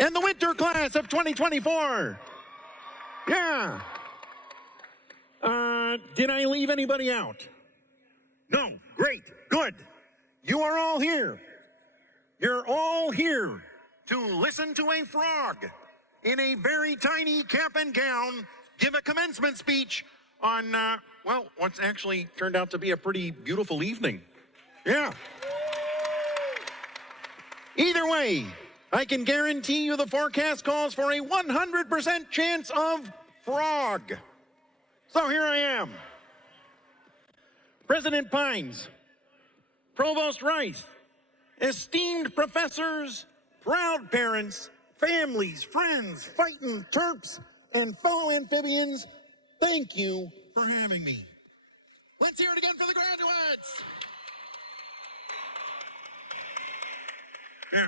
and the winter class of 2024. Yeah. Did I leave anybody out? No. Great. Good. You are all here. You're all here to listen to a frog in a very tiny cap and gown give a commencement speech on, well, what's actually turned out to be a pretty beautiful evening. Yeah. Either way, I can guarantee you the forecast calls for a 100% chance of frog. So here I am. President Pines, Provost Rice, esteemed professors, proud parents, families, friends, fighting Terps, and fellow amphibians, thank you for having me. Let's hear it again for the graduates. Yeah.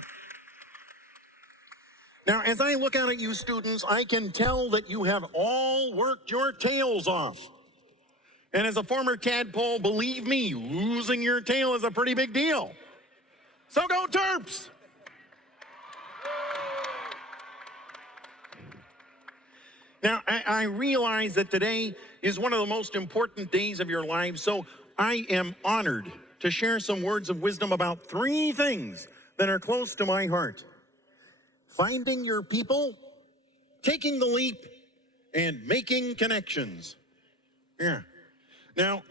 Now, as I look out at you students, I can tell that you have all worked your tails off. And as a former tadpole, believe me, losing your tail is a pretty big deal. So go Terps! Now, I realize that today is one of the most important days of your lives, so I am honored to share some words of wisdom about 3 things that are close to my heart. Finding your people, taking the leap, and making connections. Yeah. Now,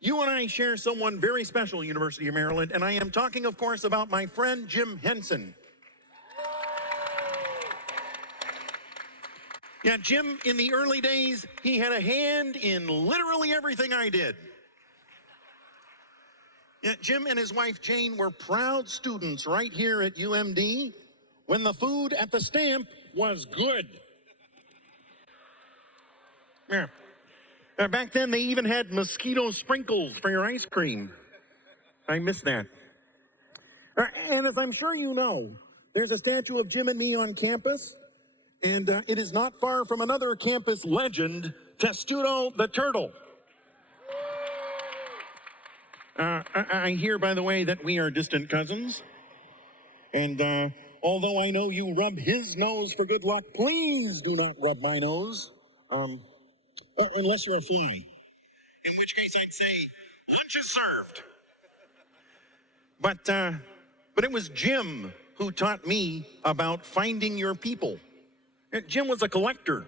you and I share someone very special at University of Maryland, and I am talking, of course, about my friend Jim Henson. Yeah, Jim, in the early days, he had a hand in literally everything I did. Yeah, Jim and his wife Jane were proud students right here at UMD when the food at the Stamp was good. Yeah. Back then, they even had mosquito sprinkles for your ice cream. I miss that. And as I'm sure you know, there's a statue of Jim and me on campus, and it is not far from another campus legend, Testudo the Turtle. I hear, by the way, that we are distant cousins. And although I know you rub his nose for good luck, please do not rub my nose. Unless you're a fly. In which case I'd say, lunch is served. But it was Jim who taught me about finding your people. Jim was a collector.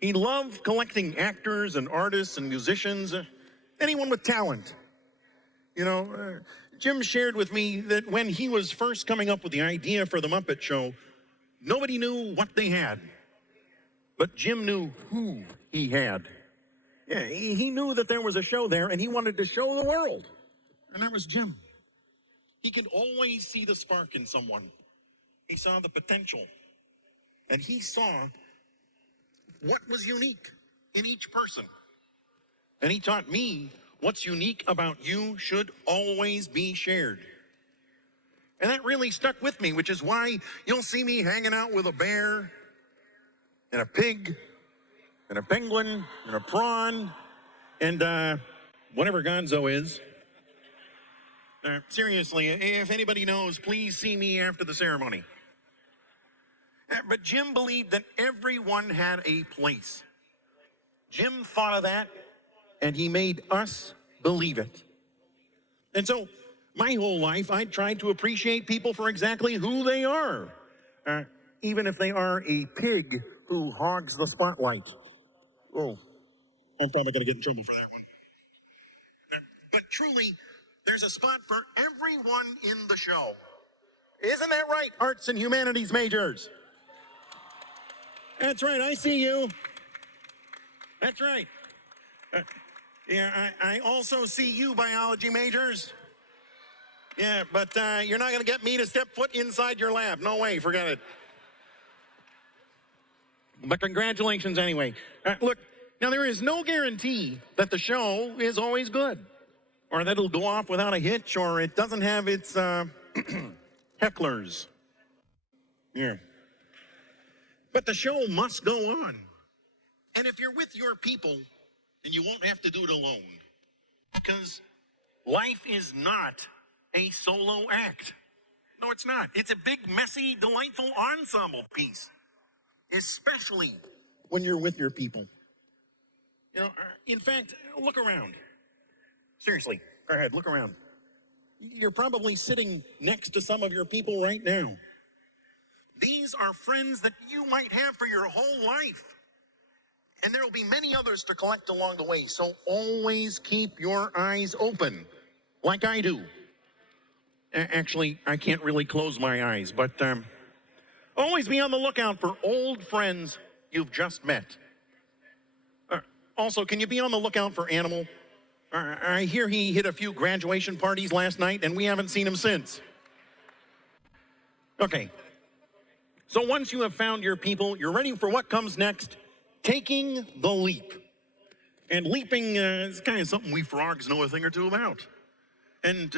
He loved collecting actors and artists and musicians, anyone with talent. You know, Jim shared with me that when he was first coming up with the idea for the Muppet Show, nobody knew what they had. But Jim knew who he had. Yeah, he knew that there was a show there, and he wanted to show the world. And that was Jim. He could always see the spark in someone. He saw the potential. And he saw what was unique in each person. And he taught me what's unique about you should always be shared. And that really stuck with me, which is why you'll see me hanging out with a bear and a pig and a penguin and a prawn and whatever Gonzo is. Seriously, if anybody knows, please see me after the ceremony. But Jim believed that everyone had a place. Jim thought of that, and he made us believe it. And so, my whole life, I tried to appreciate people for exactly who they are, even if they are a pig who hogs the spotlight. Oh, I'm probably going to get in trouble for that one. But truly, there's a spot for everyone in the show. Isn't that right, arts and humanities majors? That's right, I see you. That's right. Yeah, I also see you, biology majors. Yeah, but you're not going to get me to step foot inside your lab. No way, forget it. But congratulations anyway. Look, now there is no guarantee that the show is always good, or that it'll go off without a hitch, or it doesn't have its hecklers. Yeah. But the show must go on. And if you're with your people, then you won't have to do it alone. Because life is not a solo act. No, it's not. It's a big, messy, delightful ensemble piece, especially when you're with your people. You know, in fact, look around. Seriously, go ahead, look around. You're probably sitting next to some of your people right now. These are friends that you might have for your whole life. And there will be many others to collect along the way, so always keep your eyes open, like I do. Actually, I can't really close my eyes, but always be on the lookout for old friends you've just met. Also, can you be on the lookout for Animal? I hear he hit a few graduation parties last night, and we haven't seen him since. Okay. So once you have found your people, you're ready for what comes next, taking the leap. And leaping is kind of something we frogs know a thing or two about. And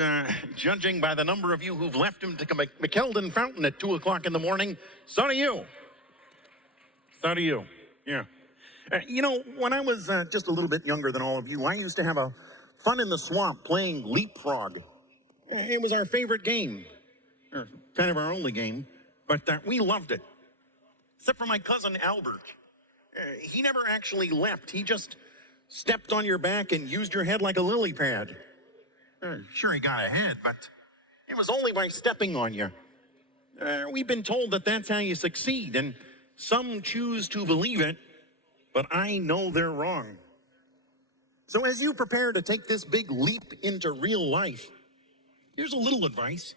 judging by the number of you who've left him to McKeldin Fountain at 2 o'clock in the morning, so do you. So do you, yeah. You know, when I was just a little bit younger than all of you, I used to have a fun in the swamp playing leapfrog. It was our favorite game, or kind of our only game, but we loved it. Except for my cousin Albert. He never actually leapt. He just stepped on your back and used your head like a lily pad. Sure, he got ahead, but it was only by stepping on you. We've been told that that's how you succeed, and some choose to believe it, but I know they're wrong. So as you prepare to take this big leap into real life, here's a little advice,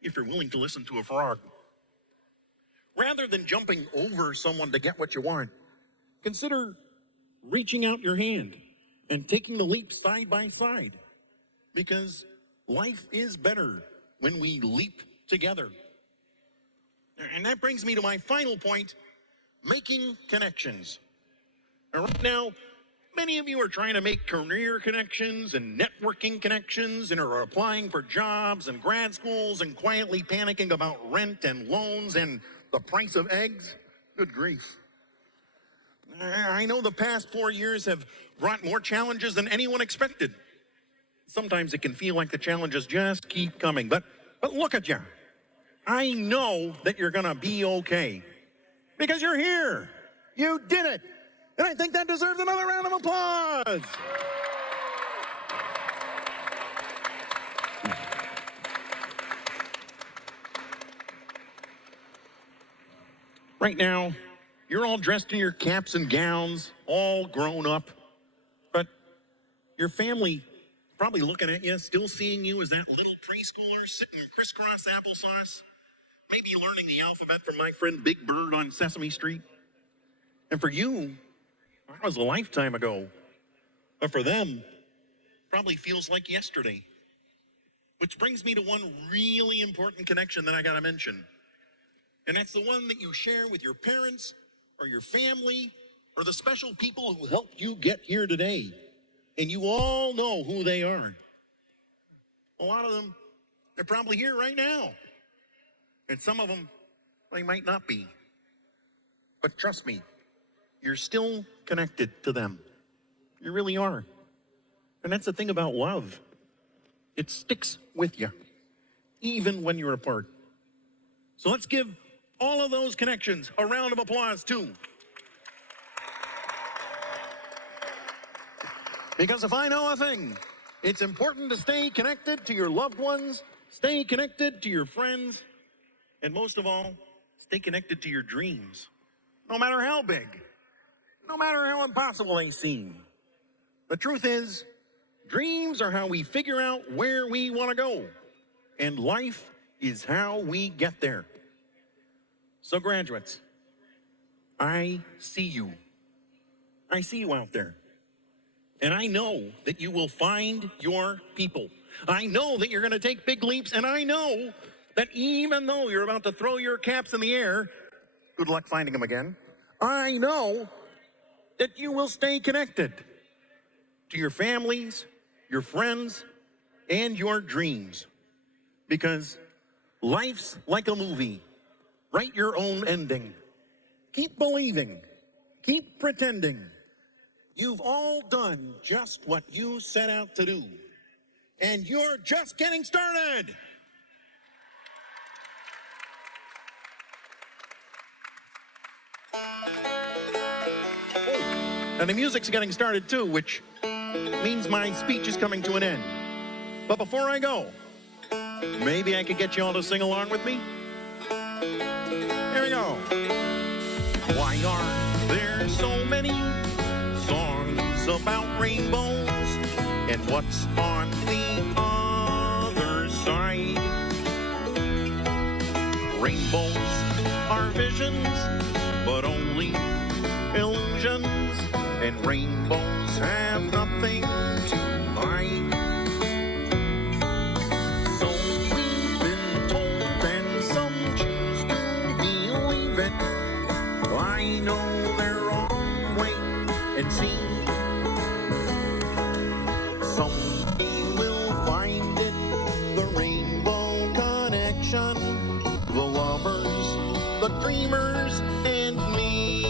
if you're willing to listen to a frog. Rather than jumping over someone to get what you want, consider reaching out your hand and taking the leap side by side, because life is better when we leap together. And that brings me to my final point, making connections. Right now, many of you are trying to make career connections and networking connections and are applying for jobs and grad schools and quietly panicking about rent and loans and the price of eggs. Good grief. I know the past 4 years have brought more challenges than anyone expected. Sometimes it can feel like the challenges just keep coming, but look at you. I know that you're gonna be okay because you're here. You did it. And I think that deserves another round of applause. Right now, you're all dressed in your caps and gowns, all grown up, but your family probably looking at you, still seeing you as that little preschooler sitting in crisscross applesauce, maybe learning the alphabet from my friend Big Bird on Sesame Street. And for you, that was a lifetime ago. But for them, probably feels like yesterday. Which brings me to one really important connection that I gotta mention. And that's the one that you share with your parents or your family or the special people who helped you get here today. And you all know who they are. A lot of them, they're probably here right now. And some of them, they might not be. But trust me, you're still connected to them. You really are. And that's the thing about love. It sticks with you, even when you're apart. So let's give all of those connections a round of applause, too. Because if I know a thing, it's important to stay connected to your loved ones, stay connected to your friends, and most of all, stay connected to your dreams. No matter how big, no matter how impossible they seem. The truth is, dreams are how we figure out where we want to go, and life is how we get there. So graduates, I see you. I see you out there. And I know that you will find your people. I know that you're going to take big leaps, and I know that even though you're about to throw your caps in the air, good luck finding them again, I know that you will stay connected to your families, your friends, and your dreams. Because life's like a movie. Write your own ending. Keep believing. Keep pretending. You've all done just what you set out to do. And you're just getting started. And the music's getting started too, which means my speech is coming to an end. But before I go, maybe I could get you all to sing along with me? Here we go. Why are there so many songs about rainbows? And what's on the other side? Rainbows are visions, but only illusions. And rainbows have nothing to hide. So we've been told, and some choose to believe it. I know they're wrong, wait and see. Someday we'll find it, the rainbow connection. The lovers, the dreamers, and me.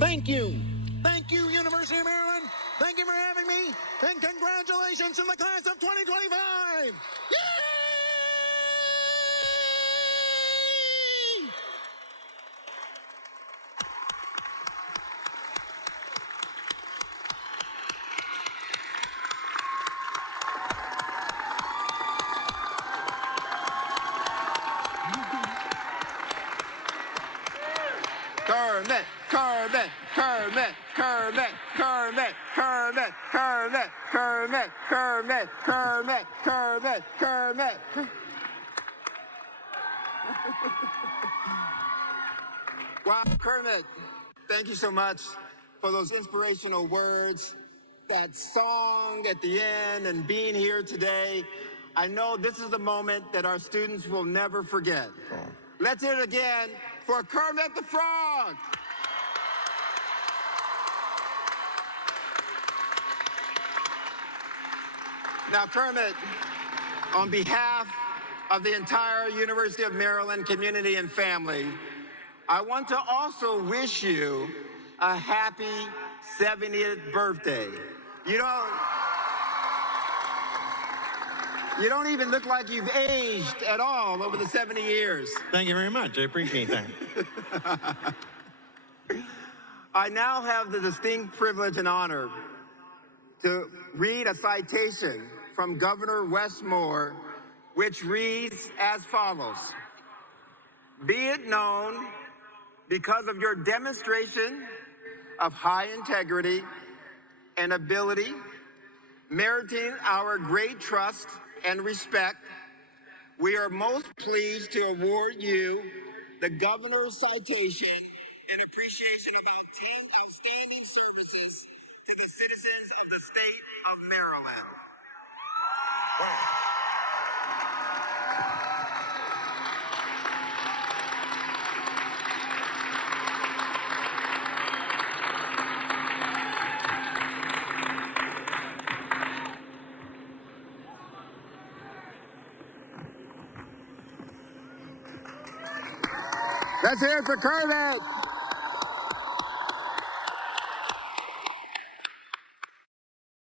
Thank you. Thank you, University of Maryland. Thank you for having me. And congratulations to the class of 2025. Yay! Kermit, Kermit, Kermit, Kermit, Kermit, Kermit, Kermit, Kermit, Kermit, Kermit, Kermit, Kermit. Wow, Kermit, thank you so much for those inspirational words, that song at the end, and being here today. I know this is a moment that our students will never forget. Let's hear it again for Kermit the Frog. Now, Kermit, on behalf of the entire University of Maryland community and family, I want to also wish you a happy 70th birthday. You don't even look like you've aged at all over the 70 years. Thank you very much. I appreciate that. I now have the distinct privilege and honor to read a citation from Governor Westmore, which reads as follows. Be it known, because of your demonstration of high integrity and ability, meriting our great trust and respect, we are most pleased to award you the Governor's citation in appreciation of outstanding services to the citizens of the state of Maryland. Let's hear it for Kermit.